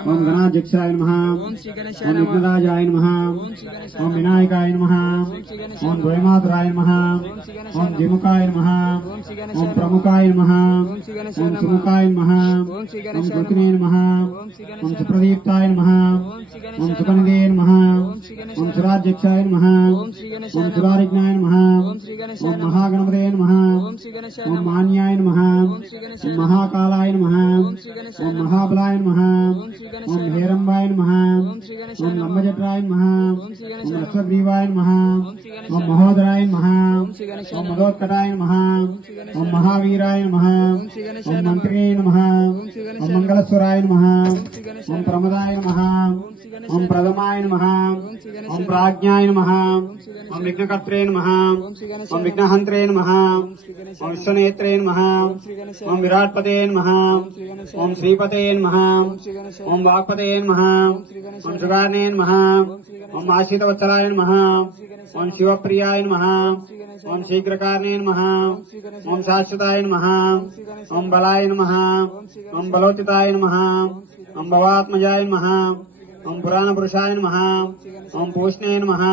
ओम गणाध्यक्षाय नमः। ओम विघ्नराजाय नमः। ओम विनायकाय नमः। ओम द्वयमातुराय नमः। ओम द्विमुखाय नमः। ओम प्रमुखाय नमः। ओम सुमुखाय नमः। ओम ज्योतिने नमः। ओम सुप्रदीप्ताय नमः। ओम सुकनिधे नमः। ओम सुराध्यक्षाय नमः। ओम सुरारिज्ञाय नमः। ओम महागणपते नमः। ओम मान्याय नमः। ओम महाकालाय नमः। ओम महाबलाय नमः। ओम हेरंबाय नमः। ओम लंबजटाय नमः। ओम रसग्रीवाय नमः। ओम महोदराय नमः। ओम मदोत्कटाय नमः। ओम महावीराय नमः। ओम मंत्रिणे नमः। ओम मंगलस्वराय नमः। ओम प्रमदाय नमः। ओम प्रथमाय नमः। ओम प्राज्ञाय नमः। ओम विघ्नकर्त्रे नमः। ओम विघ्नहंत्रे नमः। ओम विश्वनेत्रे नमः। ओम विराट्पते नमः। ओम श्रीपते नमः। ओम वाक्पते नमः। ओम सुगार्णे नमः। ओम आश्रितवत्सलाय नमः। ओम शिवप्रियाय नमः। ओम शीघ्रकारणे नमः। ओम शाश्वताय नमः। ओम बलाय नमः। ओम बलोचिताय नमः। ओम भवात्मजाय नमः। ओम पुराणपुरुषाय नमः। ओम पूष्णे नमः।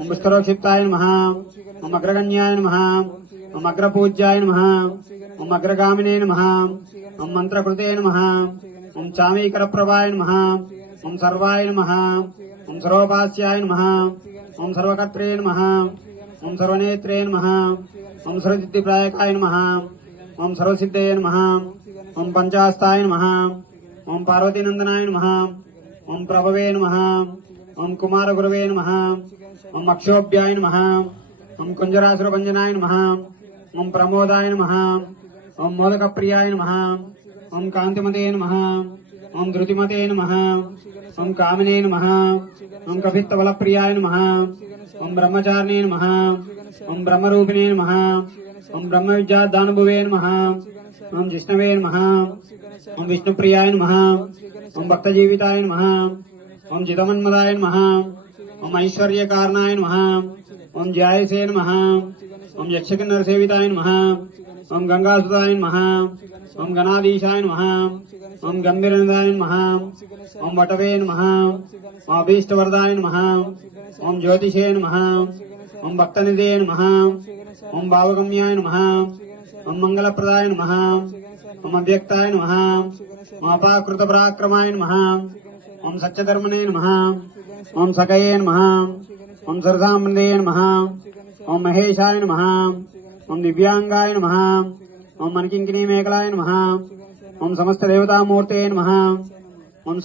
ओम पुष्करोक्षिप्ताय नमः। ओम अग्रगण्याय नमः। ओम अग्रपूज्याय नमः। ओम अग्रगामिने नमः। ओम मंत्रकृते नमः। ओम चामीकरप्रभाय नमः। ओम सर्वाय नमः। ओम सर्वोपास्याय नमः। ओम सर्वकर्त्रे नमः। ओम सर्वनेत्रे नमः। ओम सर्वसिद्धिप्रदायकाय नमः। ओम सर्वसिद्धये नमः। ओम पंचास्ताय नमः। ओम पार्वतीनंदनाय नमः। ओम प्रभवे नमः। ओम कुमारगुरवे नमः। ओम अक्षोभ्याय नमः। ओम कुंजरासुरभंजनाय नमः। ओम प्रमोदाय नमः। ओम मोदकप्रियाय नमः। ओम कांतिमते नमः। ओम धृतिमते नमः। ओम कामिने नमः। ओम कपित्तबलप्रियाय नमः। ओम ब्रह्मचारिणे नमः। ओम ब्रह्मरूपिणे नमः। ओम ब्रह्मविद्यादानुभवे नमः। ओम जिष्णवे नमः। ओम विष्णुप्रियाय नमः। ओम भक्तजीविताय नमः। ओम जितमन्मदाय नमः। ओम ऐश्वर्यकारणाय नमः। ओम ज्यायसे नमः। ओम यक्षकिन्नरसेविताय नमः। ओम गंगासुताय नमः। ओम गणाधीशाय नमः। ओम गंभीरनिधाय नमः। ओम वटवे नमः। ओम अभीष्टवरदाय नमः। ओम ज्योतिषे नमः। ओम भक्तनिधे नमः। ओम भावगम्याय नमः। ओम मंगलप्रदाय नमः। ओम अव्यक्ताय नमः। ओम अपाकृतपराक्रमाय नमः। ओम सत्यधर्मणे नमः। ओम सकये नमः। ओम सरसामृदे नमः। ओम महेशाय नमः। ओम दिव्यांगाय नमः। ओम मनकिंकिनी मेखलाय नमः। ओम समस्त देवतामूर्ते नमः। ओम